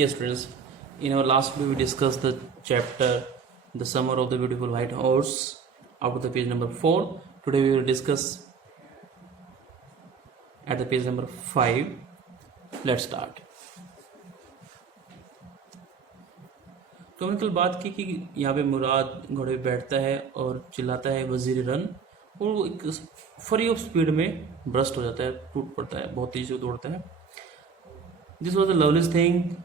Yes, friends. In our last video, we discussed the chapter "The Summer of the Beautiful White Horse" out of the page number 4. Today, we will discuss at the page number 5. Let's start. तो हमने कल बात की कि यहाँ पे मुराद घोड़े पे बैठता है और चिल्लाता है वजीर रन, और वो एक फ्री ऑफ स्पीड में ब्रस्ट हो जाता है, टूट पड़ता है, बहुत तेजी से दौड़ता है. This was the loveliest thing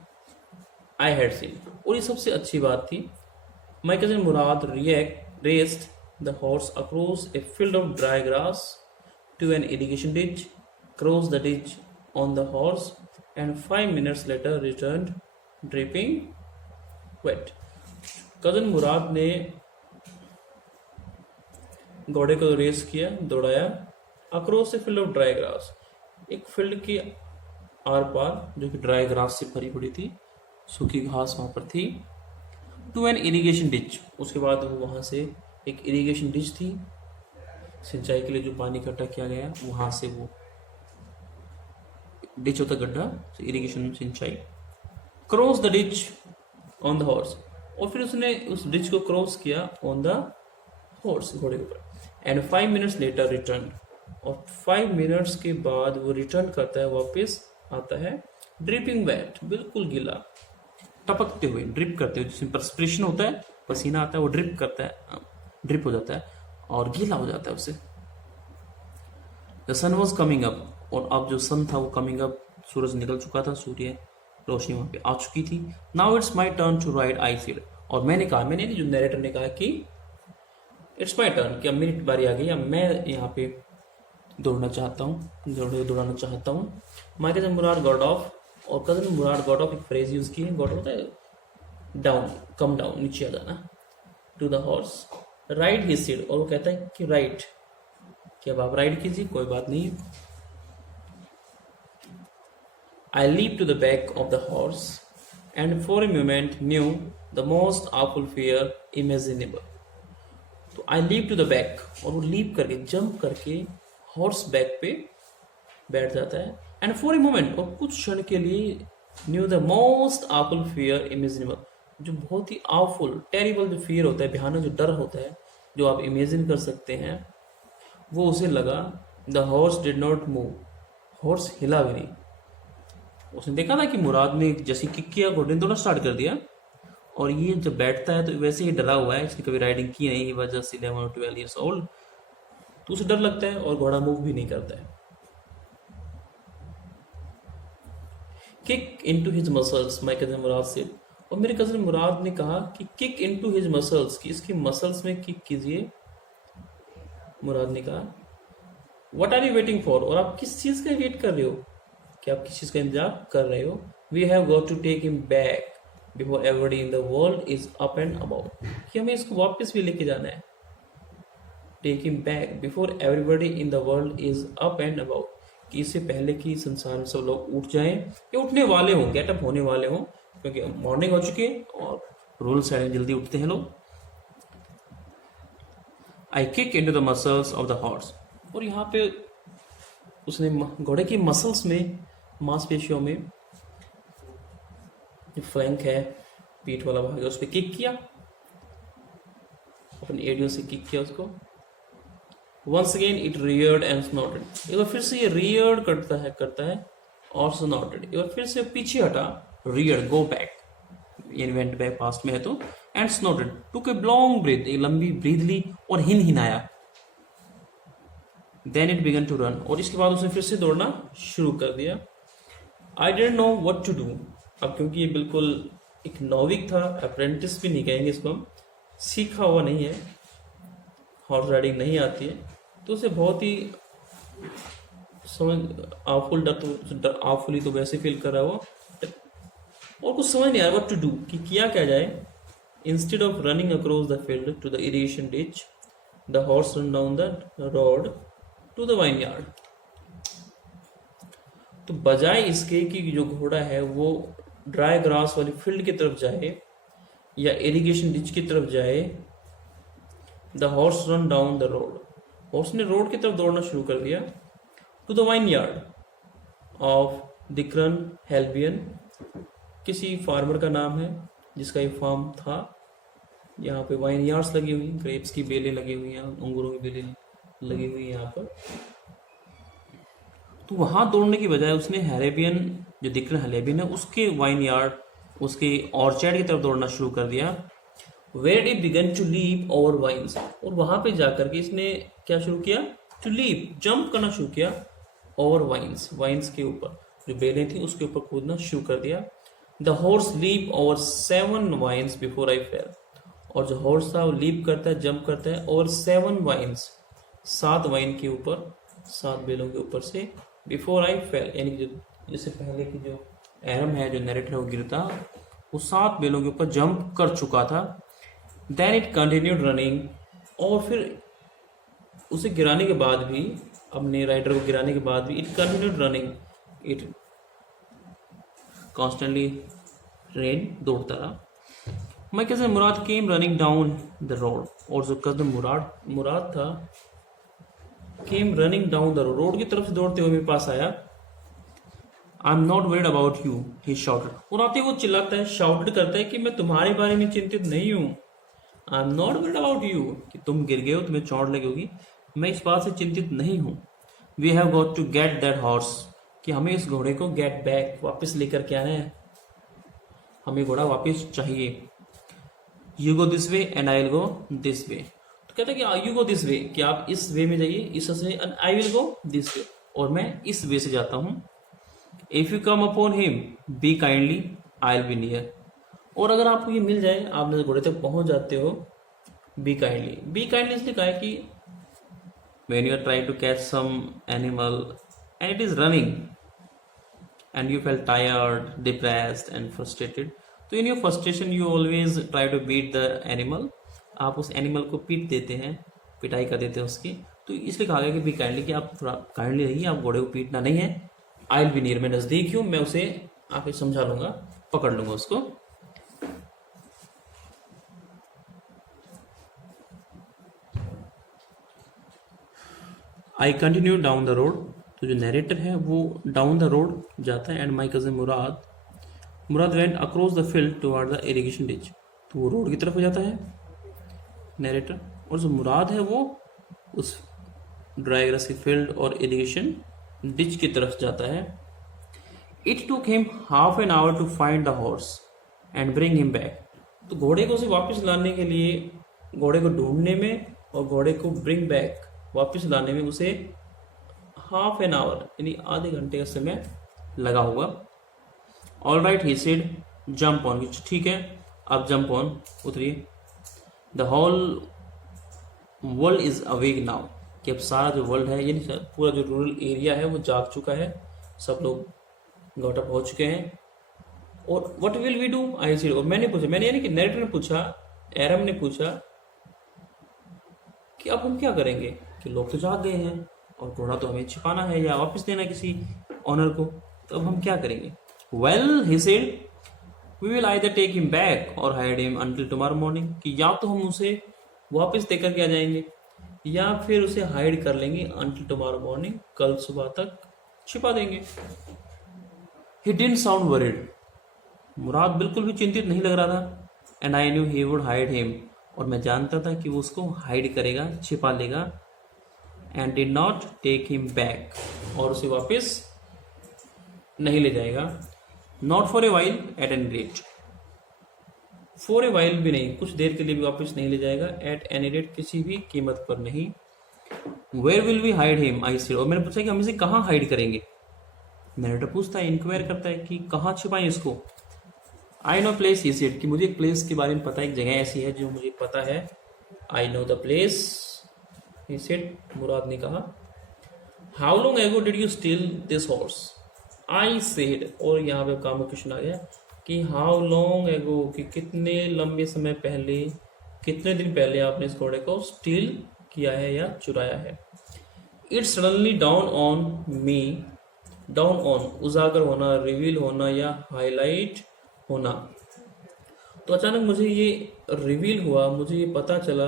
I had seen. और ये सबसे अच्छी बात थी. My cousin Murad raced the horse across a field of dry grass to an irrigation ditch, cross the ditch on the horse and 5 minutes later return dripping wet. Cousin Murad ने घोड़े को race किया, दौड़ाया across a field of dry grass, एक field के आर पार जो कि ड्राई ग्रास से भरी पड़ी थी, सूखी घास वहां पर थी. टू एन इरिगेशन डिच, उसके बाद वो वहां से एक इरिगेशन डिच थी, सिंचाई के लिए जो पानी इकट्ठा किया गया, वहां से वो डिच होता गड्ढा, इरिगेशन सिंचाई. Cross the ditch on the horse, और फिर उसने उस डिच को क्रॉस किया ऑन द हॉर्स, घोड़े के ऊपर. एंड 5 minutes लेटर रिटर्न, और 5 minutes के बाद वो रिटर्न करता है, वापस आता है ड्रिपिंग वेट, बिल्कुल गीला, टपकते हुए, ड्रिप करते हुए, जिसमें परस्पिरेशन होता है, पसीना आता है, वो ड्रिप करता है, ड्रिप हो जाता है और गीला हो जाता है उससे. The sun was coming up, और अब जो सन था वो कमिंग अप, सूरज निकल चुका था, सूर्य रोशनी वहां पे आ चुकी थी. Now it's my turn to ride, I said. और मैंने कहा, मैंने जो नरेटर ने कहा कि इट्स माई टर्न, कि अब मेरी बारी आ गई, अब मैं यहाँ पे दौड़ना चाहता हूँ, दौड़ाना चाहता हूँ. My cousin Murad got off, और कजन मुराद गॉट ऑफ एक फ्रेज यूज की है. गॉट होता है डाउन, कम डाउन, नीचे आ जाना. To the horse ride he said, और वो कहता है कि राइड, कि अब आप राइड कीजिए, कोई बात नहीं. I leaped to the back of the horse and for a moment knew the most awful fear imaginable. तो I leaped to the back, और वो लीप करके, जंप करके हॉर्स बैक पे बैठ जाता है. एंड फॉर ए मोमेंट, और कुछ क्षण के लिए, new the most awful fear imaginable, जो बहुत ही awful, टेरिबल जो फियर होता है, भयानक जो डर होता है, जो आप इमेजिन कर सकते हैं, वो उसे लगा. The horse did not move, horse हिला भी नहीं. उसने देखा था कि मुराद ने जैसे किक किया, घोड़े ने दौड़ना स्टार्ट कर दिया, और ये जब बैठता है तो वैसे ही डरा हुआ है, इसने कभी राइडिंग की नहीं, वह जस्ट 11 or 12 years old, तो उसे डर लगता है और घोड़ा मूव भी नहीं करता है. Kick into his muscles, my cousin Mourad से, और मेरे कजन मुराद ने कहा कि किक इनटू हिज मसल्स, कि इसकी मसल्स में किक कीजिए. मुराद ने कहा what are you waiting for, और आप किस चीज का वेट कर रहे हो, कि आप किस चीज का इंतजार कर रहे हो. We have got to take him back before everybody in the world is up and about, कि हमें इसको वापस भी लेके जाना है. Take him back before everybody in the world is up and about, कि इससे पहले कि संसार में सब लोग उठ जाएं या उठने वाले हों, गेटअप होने वाले हों, क्योंकि मॉर्निंग हो चुकी है और रूल साइड जल्दी उठते हैं लोग. I kick into the muscles of the horse, और यहाँ पे उसने घोड़े की मसल्स में, मांसपेशियों में, जो फ्लैंक है, पीठ वाला भाग है, उस पर किक किया, अपनी एडियो से किक किया उसको. Once again it reared and snorted, एक बार फिर से ये रियर्ड करता है और स्नॉटेड, एक बार फिर से पीछे हटा, रियर्ड, गो बैक, ये वेंट बैक पास्ट में है तो, and snorted, took a long breath, एक लंबी ब्रीथ ली और हिनहिनाया. Then it began to run, और इसके बाद उसने फिर से दौड़ना शुरू कर दिया. I didn't know what to do, अब क्योंकि ये बिल्कुल एक नॉविक था, अप्रेंटिस भी नहीं कहेंगे इसको हम, सीखा हुआ नहीं है, हॉर्स राइडिंग नहीं आती है, तो उसे बहुत ही समझ आवफुल डर, आवफुली तो वैसे फील कर रहा हो, और कुछ समझ नहीं आ रहा व्हाट टू डू, कि किया क्या जाए. Instead of running across the field to the irrigation ditch, the horse run down the road to the vineyard. तो बजाय इसके कि जो घोड़ा है वो ड्राई ग्रास वाली फील्ड की तरफ जाए या इरिगेशन डिच की तरफ जाए, the horse run down the road, हॉर्स ने रोड की तरफ दौड़ना शुरू कर दिया. To the vineyard of Dikran Halabian, किसी फार्मर का नाम है जिसका ये फार्म था। यहाँ पे वाइन यार्ड्स लगी हुई, ग्रेप्स की बेलें लगी हुई हैं, अंगूरों की बेलें लगी हुई हैं यहाँ पर। तो वहां दौड़ने की बजाय उसने हैरेबियन, जो दिख रहा हैरेबियन है, उसके वाइन यार्ड, उसके ऑर्चर्ड की तरफ दौड़ना शुरू कर दिया। Where it began to leap over vines, और वहां पे जाकर के इसने क्या शुरू किया, टू लीप, जंप करना शुरू किया, ओवर वाइन्स, वाइन्स के ऊपर जो बेलें थी उसके ऊपर कूदना शुरू कर दिया। The horse leap over 7 vines before I fell, और जो हॉर्स था वो लीप करता है, जंप करता है ओवर 7 वाइन्स, 7 वाइन के ऊपर, 7 बेलों के ऊपर से, बिफोर आई फेल, यानी कि जो इससे पहले की जो एरम है, जो नरेटर है, वो गिरता, वो 7 बेलों के ऊपर जंप कर चुका था। देन इट कंटिन्यूड रनिंग, और फिर उसे गिराने के बाद भी, अपने राइडर को गिराने के बाद भी, it continued running, it constantly rain, दौड़ता रहा। My cousin Murad came running down the road, और जो कज़न मुराद था, came running down the road, road की तरफ से दौड़ते हुए मेरे पास आया। I am not worried about you, he shouted, और आते वो चिल्लाता है, शाउटेड करता है कि मैं तुम्हारे बारे में चिंतित नहीं हूं। I am not worried about you, कि तुम गिर गए हो, तुम्हें चोट लगी होगी, मैं इस बात से चिंतित नहीं हूं। We have got to get that horse, कि हमें इस घोड़े को गेट बैक, वापस लेकर के आना है, हमें घोड़ा वापस चाहिए। You go this way and I will go this way, तो कहता है कि यू गो दिस वे, कि आप इस वे में जाइए, इस से, and I will go this way, और मैं इस वे से जाता हूँ। If you come upon him B kindly, I will be near, और अगर आपको ये मिल जाए, आप घोड़े तक पहुंच जाते हो, बी काइंडली, बी काइंडली इसलिए कहा है कि when you are trying to catch some animal and it is running and you felt tired, depressed and frustrated, तो in your frustration you always try to beat the animal, आप उस animal को पीट देते हैं, पिटाई कर देते हैं उसकी, तो इसलिए कहा गया कि बी काइंडली, कि आप थोड़ा काइंडली रहिए, आप घोड़े को पीटना नहीं है। आई विल बी नियर, मैं नजदीक हूं, मैं उसे आके समझा लूंगा, पकड़ लूंगा उसको। I continue down the road, तो जो नरेटर है वो डाउन द रोड जाता है। And my cousin Murad went across the field toward the irrigation ditch, तो वो रोड की तरफ हो जाता है नरेटर, और जो मुराद है वो उस ड्राई ग्रास की फील्ड और इरिगेशन डिच की तरफ जाता है। It took him half an hour to find the horse and bring him back, तो घोड़े को उसे वापस लाने के लिए, घोड़े को ढूंढने में और घोड़े को ब्रिंग बैक, वापस लाने में उसे हाफ एन आवर, यानी आधे घंटे का समय लगा होगा। All right he said, jump on, ठीक है आप जंप ऑन, उतरिए। The whole world is awake now, कि अब सारा जो वर्ल्ड है, यानी पूरा जो रूरल एरिया है वो जाग चुका है, सब लोग गॉटअप हो चुके हैं। और what will we do, I said, और मैंने पूछा, मैंने यानी कि नरेटर ने पूछा, एरम ने पूछा कि अब हम क्या करेंगे, कि लोग तो जाग गए हैं और घोड़ा तो हमें छिपाना है या वापस देना किसी ऑनर को, तो अब हम क्या करेंगे। Well he said, we will either take him back और hide him until tomorrow morning, कि या तो हम उसे वापस देकर के आ जाएंगे या फिर उसे हाइड कर लेंगे अंटिल टुमारो मॉर्निंग, कल सुबह तक छिपा देंगे। ही डिडंट साउंड वरीड, मुराद बिल्कुल भी चिंतित नहीं लग रहा था। And I knew he would hide him, और मैं जानता था कि वो उसको हाइड करेगा, छिपा लेगा। And did not take him back, और उसे वापस नहीं ले जाएगा। Not for a while at any rate, for a while भी नहीं, कुछ देर के लिए भी वापस नहीं ले जाएगा। एट एनी रेट, किसी भी कीमत पर नहीं। Where will we hide him, I said, और मैंने पूछा कि हम इसे कहाँ हाइड करेंगे। नरेटर पूछता है, इंक्वायर करता है कि कहाँ छिपाएं इसको। I know place, he said, कि मुझे एक प्लेस के बारे में पता है, एक जगह ऐसी है जो मुझे पता है। I know the place, he said, Mourad ने कहा। How long ago did you steal this horse, I said, और यहाँ पे काम क्वेश्चन आ गया कि हाउ लॉन्ग एगो, कि कितने लंबे समय पहले, कितने दिन पहले आपने इस घोड़े को स्टील किया है या चुराया है। It suddenly down on me, down on उजागर होना, रिवील होना या हाईलाइट होना, तो अचानक मुझे ये रिवील हुआ, मुझे ये पता चला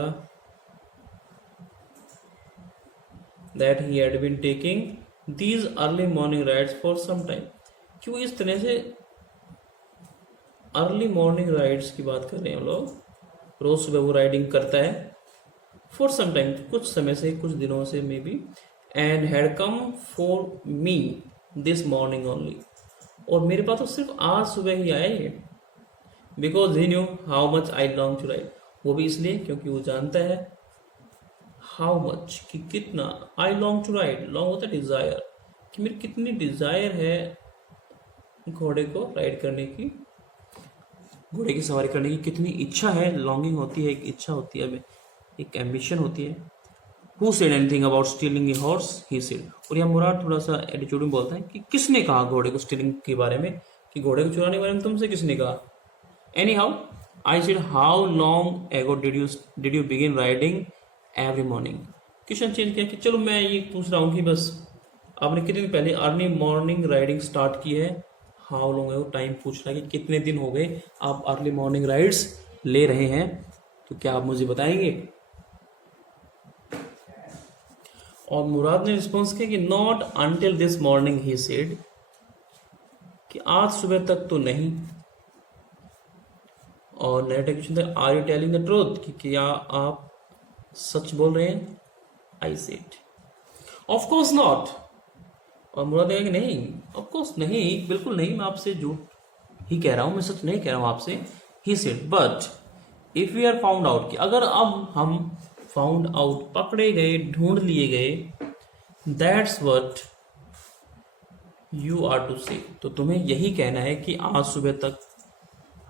that he had been taking these early morning rides for some time, कि वो इस तरह से अर्ली मॉर्निंग राइड्स की बात कर रहे हैं हम लोग। रोज सुबह वो राइडिंग करता है फॉर सम टाइम, कुछ समय से, कुछ दिनों से may be, and had come for me this morning only, और मेरे पास तो सिर्फ आज सुबह ही आया ये, because he knew how much I long to ride, वो भी इसलिए क्योंकि वो जानता है हाउ मच, कि कितना, I long to ride, long होता है डिजायर, कि मेरी कितनी डिजायर है घोड़े को राइड करने की, घोड़े की सवारी करने की कितनी इच्छा है, लॉन्गिंग होती है, एक इच्छा होती है, एक एम्बिशन होती है। Who said anything about stealing a horse? He said. और यहाँ मुराद थोड़ा सा एटीट्यूड में बोलता है कि किसने कहा घोड़े को स्टीलिंग के बारे में, कि घोड़े को चुराने के बारे में तुमसे किसने कहा। Any how I said how long ago did you begin riding every morning. Question change किया कि चलो मैं ये पूछ रहा हूँ कि बस आपने कितने दिन पहले अर्ली मॉर्निंग राइडिंग स्टार्ट की है। हाउ लॉन्ग है वो, टाइम पूछ रहा है कि कितने दिन हो गए आप अर्ली मॉर्निंग राइड्स ले रहे हैं, तो क्या आप मुझे बताएंगे। और मुराद ने रिस्पॉन्स किया कि not until this morning he said, कि आज सुबह तक तो नहीं। और नेगेटिव क्वेश्चन था are you telling the truth, कि क्या आप सच बोल रहे हैं। I said of course not, और मुराद ने कहा कि नहीं, ऑफ कोर्स नहीं, बिल्कुल नहीं, मैं आपसे झूठ ही कह रहा हूं, मैं सच नहीं कह रहा हूं आपसे। He said but if we are found out, कि अगर अब हम फाउंड आउट, पकड़े गए, ढूंढ लिए गए, that's what you are to say, तो तुम्हें यही कहना है कि आज सुबह तक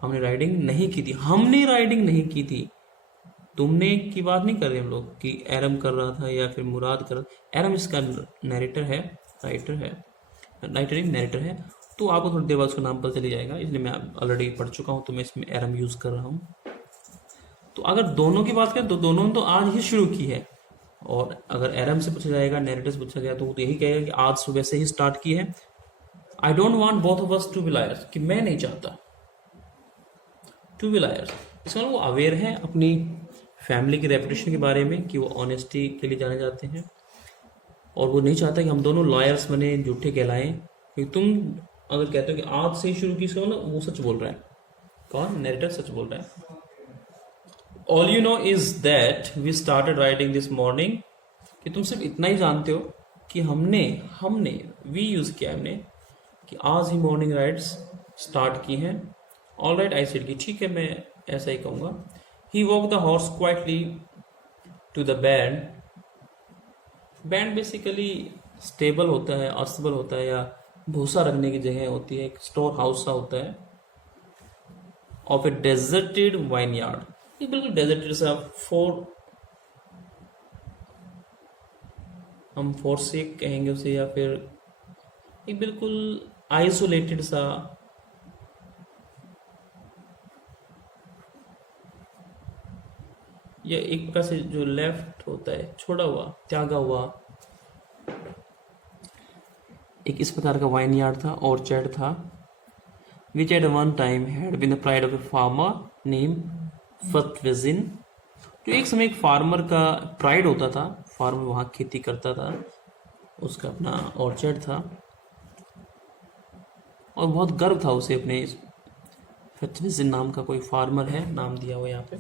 हमने राइडिंग नहीं की थी, हमने राइडिंग नहीं की थी। तुमने की बात नहीं कर रहे हम लोग कि एरम कर रहा था या फिर मुराद कर रहा। एरम इसका नरेटर है, नरेटर है, तो आपको थोड़ी देर बाद उसका नाम पता चली जाएगा, इसलिए मैं ऑलरेडी पढ़ चुका हूं तो मैं इसमें एरम यूज कर रहा हूं। तो अगर दोनों की बात करें तो दोनों ने तो आज ही शुरू की है, और अगर एरम से पूछा जाएगा, नैरेटर से पूछा गया, तो वो तो यही कहेगा कि आज सुबह से ही स्टार्ट की है। I don't want both of us to be liars, कि मैं नहीं चाहता टू बी लायर्स, इसमें वो अवेयर है अपनी फैमिली की रेपुटेशन के बारे में, कि वो ऑनेस्टी के लिए जाने जाते हैं, और वो नहीं चाहता कि हम दोनों लॉयर्स बने, झूठे कहलाएं। क्योंकि तुम अगर कहते हो कि आज से ही शुरू की ना, वो सच बोल रहा है। कौन? नैरेटर सच बोल रहा है। All you know is that we started writing this morning, कि तुम सिर्फ इतना ही जानते हो कि हमने we यूज किया हमने, कि आज ही मॉर्निंग राइड्स स्टार्ट की हैं। ऑल राइट आई सेड, कि ठीक है मैं ऐसा ही कहूँगा। He walk the horse quietly to the band. Band basically stable होता है, अस्तबल होता है, या भूसा रखने की जगह होती है, एक स्टोर हाउस सा होता है, of A deserted wine yard. ये बिल्कुल डेजर्टेड सा, हम फोरसेक कहेंगे उसे, या फिर एक बिल्कुल आइसोलेटेड सा, या एक प्रकार से जो लेफ्ट होता है, छोड़ा हुआ, त्यागा हुआ, एक इस प्रकार का वाइन यार्ड था, ऑर्चर्ड था, which at one time had been the pride of a farmer named फतवेजिन, जो एक समय एक फार्मर का प्राइड होता था, फार्मर वहां खेती करता था, उसका अपना ऑर्चर्ड था, और बहुत गर्व था उसे अपने फतवेजिन नाम का कोई फार्मर है, नाम दिया हुआ यहाँ पे।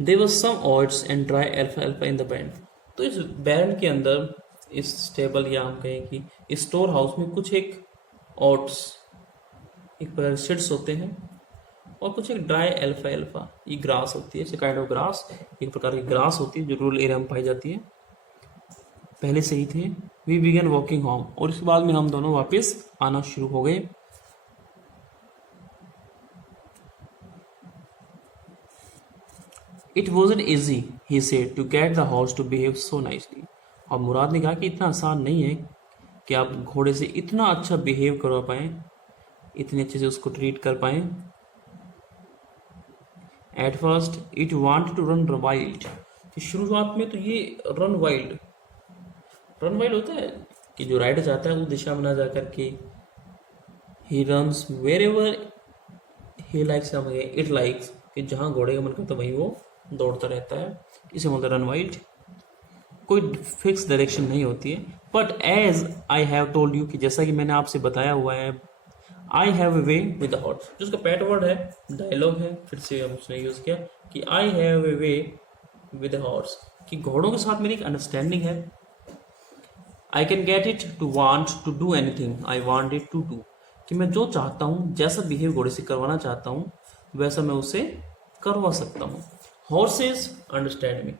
There was some oats and dry alfalfa in the barn। तो इस बैरन के अंदर, इस स्टेबल या हम कहें कि इस स्टोर हाउस में कुछ एक ओट्स, एक प्रकार सीड्स होते हैं, और कुछ एक ड्राई अल्फा, ये ग्रास होती है, काइंड ऑफ ग्रास, एक प्रकार की ग्रास होती है जो रूरल एरिया में पाई जाती है। पहले से ही थे। वी बिगन वॉकिंग होम, और इसके बाद में हम दोनों वापस आना शुरू हो गए। It wasn't easy he said to get the horse to behave so nicely. और मुराद ने कहा कि इतना आसान नहीं है कि आप घोड़े से इतना अच्छा बिहेव करवा पाए, इतने अच्छे से उसको ट्रीट कर पाए। At first it want to run wild, कि शुरुआत में तो ये रन वाइल्ड होता है कि जो राइडर चाहता है वो दिशा में ना जा करके, he runs wherever he likes, it likes, कि जहाँ घोड़े का मन करता वहीं वो दौड़ता रहता है, इसे बोलते रन वाइल्ड। कोई फिक्स डायरेक्शन नहीं होती है, but as I have told you, कि जैसा कि मैंने आपसे बताया हुआ है, I have a way with the horse, जो उसका पैट वर्ड है, डायलॉग है, फिर से हम उसने यूज किया कि I have a way with the horse, कि घोड़ों के साथ मेरी एक अंडरस्टैंडिंग है। I can get it to want to do anything I want it to do, कि मैं जो चाहता हूँ, जैसा बिहेव घोड़े से करवाना चाहता हूँ, वैसा मैं उसे करवा सकता हूँ। हॉर्सेस अंडरस्टैंड मी,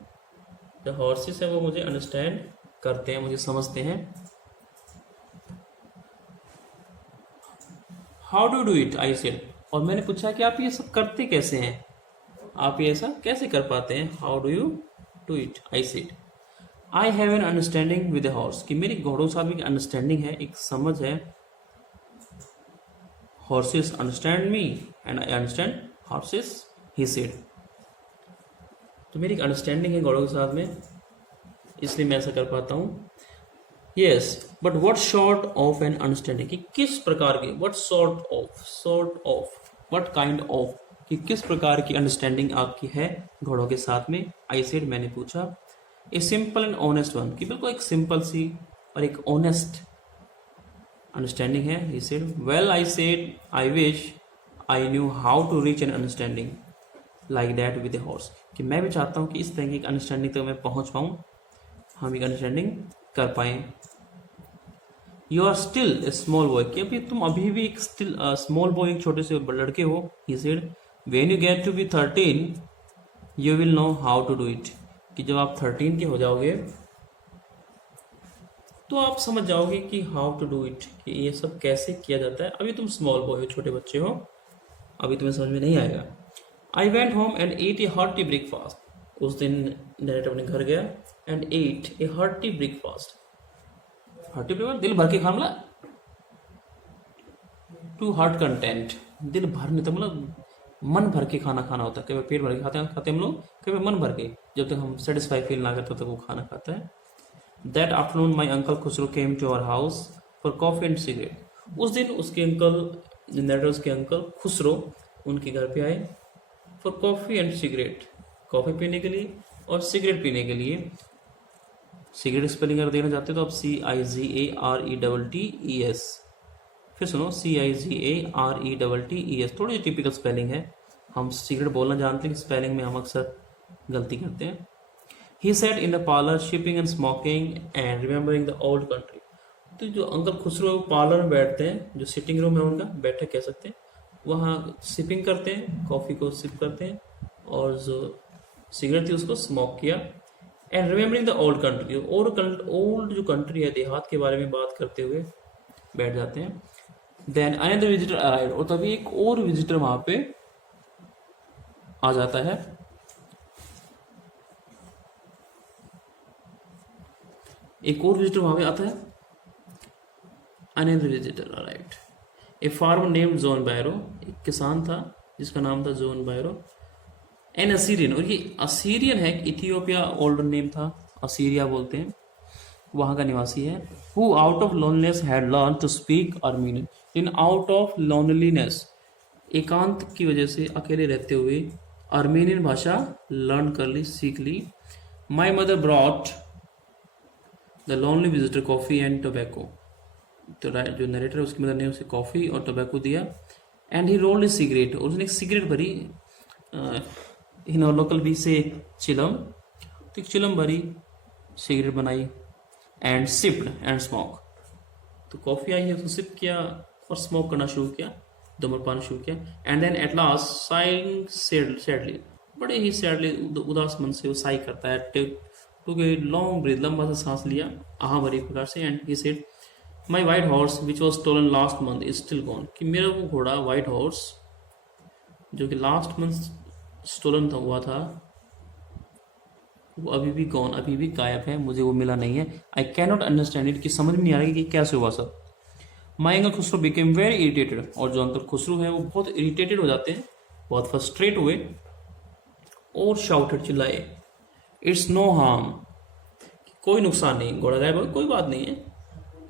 जो हॉर्सेस है वो मुझे अंडरस्टैंड करते हैं, मुझे समझते हैं। How do do it I said, और मैंने पूछा कि आप ये सब करते कैसे हैं, आप ये ऐसा कैसे कर पाते हैं। How do you do it I said, I have an understanding with the horse, कि मेरी घोड़ों के साथ एक अंडरस्टैंडिंग है, एक समझ है। Horses understand me and I understand horses, he said, तो मेरी एक अंडरस्टैंडिंग है घोड़ों के साथ में, इसलिए मैं ऐसा कर पाता हूँ। Yes but what sort of an understanding, कि किस प्रकार की, what sort of what kind of, कि किस प्रकार की अंडरस्टैंडिंग आपकी है घोड़ों के साथ में। आई सेड, मैंने पूछा। A simple and honest one, कि बिल्कुल एक सिंपल सी और एक ऑनेस्ट अंडरस्टैंडिंग है। He said, well I said, I wish I knew how to reach an understanding like that with a horse, कि मैं भी चाहता हूँ कि इस तरह की एक अंडरस्टैंडिंग तक मैं पहुँच पाऊँ, हम एक अंडरस्टैंडिंग कर पाए। You are still a small boy, कि अभी भी एक स्टिल स्मॉल बॉय, एक छोटे से लड़के हो। He said, when you get to be 13 you will know how to do it, कि जब आप 13 के हो जाओगे तो आप समझ जाओगे कि हाउ टू डू इट, कि ये सब कैसे किया जाता है। अभी तुम स्मॉल बॉय हो, छोटे बच्चे हो, अभी तुम्हें समझ में नहीं आएगा। I went home and ate a hearty breakfast, उस दिन नरेटर अपने घर गया and ate a hearty breakfast, hearty breakfast दिल भर के खाना, टू हार्ट कंटेंट, दिल भर नहीं तो मतलब मन भर के खाना खाना होता है। कभी पेट भर के खाते हम लोग, कभी मन भर के, जब तक हम सेटिस्फाई फील ना करते तब तक वो खाना खाता है। That afternoon my uncle Khosrove came to our house for coffee and cigarette, उस दिन उसके अंकल, नरेटर्स के अंकल खुसरो उनके घर पे आए for coffee and cigarette, coffee पीने के लिए और सिगरेट पीने के लिए। सिगरेट स्पेलिंग अगर देना चाहते हो तो आप CIGARETTES, फिर सुनो CIGARETTES, थोड़ी सी टिपिकल स्पेलिंग है, हम सिगरेट बोलना जानते हैं, स्पेलिंग में हम अक्सर गलती करते हैं। He sat in the parlour sipping and smoking and remembering the old country, तो जो अंकल खुसरो पार्लर में बैठते हैं, जो सिटिंग रूम है उनका, बैठक कह सकते हैं, वहाँ सिपिंग करते हैं, कॉफ़ी को सिप करते हैं, और जो सिगरेट थी उसको स्मोक किया। And remembering the old country, old जो कंट्री है, देहात के बारे में बात करते हुए बैठ जाते हैं। देन अनदर विजिटर अराइव्ड, और तभी एक और विजिटर वहां पे आ जाता है। एक और विजिटर वहां पे आता है। Another visitor arrived, a farmer named John Byro, एक किसान था जिसका नाम था जॉन बायरो। एन असीरियन, और ये असीरियन है, इथियोपिया ओल्ड नेम था, असीरिया बोलते हैं, वहां का निवासी है। Who out of loneliness had learn to speak Armenian, in out of loneliness, एकांत की वजह से, अकेले रहते हुए आर्मेनियन भाषा लर्न कर ली, सीख ली। My mother brought the lonely visitor coffee and tobacco, तो जो नरेटर है उसकी मदर ने उसे कॉफी और टोबैको दिया। And he rolled A cigarette, और उसने एक सिगरेट भरी, इन लोकल भी से चिलम, तो एक चिलम भरी सिगरेट बनाई। एंड सिप्ड एंड स्मोक, तो कॉफी आई है उसको सिप किया और स्मोक करना शुरू किया, धूम्रपान शुरू किया। And then at last sighing sadly, बड़े ही सैडली, उदास मन से वो साई करता है, टुक ए लॉन्ग ब्रीथ, लंबा सा सांस लिया आहा भरी प्रकार से। And he said, my white horse which was stolen last month is still gone, कि मेरा वो घोड़ा वाइट हॉर्स जो कि लास्ट मंथ स्टोलन हुआ था, वो अभी भी गॉन, अभी भी गायब है, मुझे वो मिला नहीं है। I can not understand it, कि समझ में नहीं आ रही कि कैसे हुआ सब। माई uncle Khusro became very irritated, और जो अंकल खुसरो है वो बहुत इरिटेटेड हो जाते हैं, बहुत फ्रस्ट्रेट हुए, और शाउटेड, चिल्लाए, इट्स नो हार्म, कोई नुकसान नहीं, घोड़ा गायब हो कोई बात नहीं है।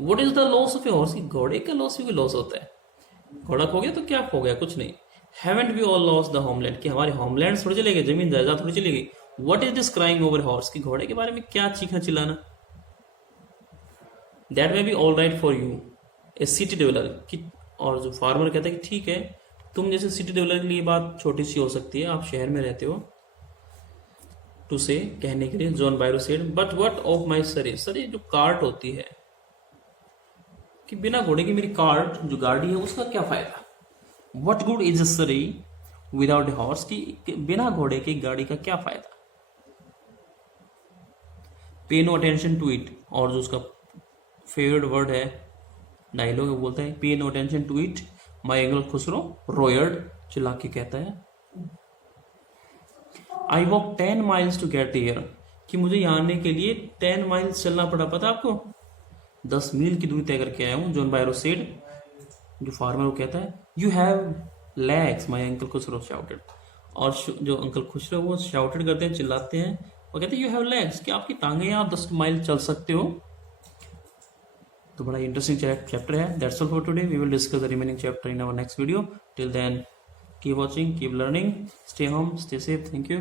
What is the loss of a horse, घोड़े का लॉस भी लॉस होता है, घोड़ा खो गया तो क्या खो गया, कुछ नहीं। Haven't we all lost the homeland, कि हमारे होमलैंड थोड़ी चले गए, जमीन जायदाद थोड़ी चली गई। What is this crying over horse, की घोड़े के बारे में क्या चीखना चिल्लाना। That may be all right for U A city developer कि, और जो फार्मर कहता है कि ठीक है, तुम जैसे सिटी डेवलपर के लिए बात छोटी सी हो सकती है, आप शहर में रहते हो, टू से कहने के लिए John बायरो said, but what of my सरी, सर ये जो कार्ट होती है, कि बिना घोड़े की मेरी कार्ट जो गाड़ी है उसका क्या फायदा, व्हाट गुड इज सरी विदाउट ए हॉर्स, की बिना घोड़े की गाड़ी का क्या फायदा, पे नो अटेंशन टू इट, और जो उसका फेवरेट वर्ड है डायलॉग बोलता है, pay no attention to it my uncle Khosrove roared, चिल्ला के कहता है, I walked 10 miles to get here, कि मुझे यहाँ आने के लिए 10 माइल्स चलना पड़ा, पता आपको 10 मील की दूरी तय करके आया हूँ, जॉन बायरो सेड, जो फार्मर वो कहता है, you have legs my uncle Khusro shouted, और जो अंकल खुसरो वो शाउटेड करते हैं, चिल्लाते हैं, वो कहते हैं यू हैव लेग्स, कि आपकी टांगे हैं, आप 10 माइल चल सकते हो। तो बड़ा इंटरेस्टिंग चैप्टर है। That's all for today, we will discuss the remaining chapter in our next video. Till then keep watching, keep learning, stay home, stay safe, thank you.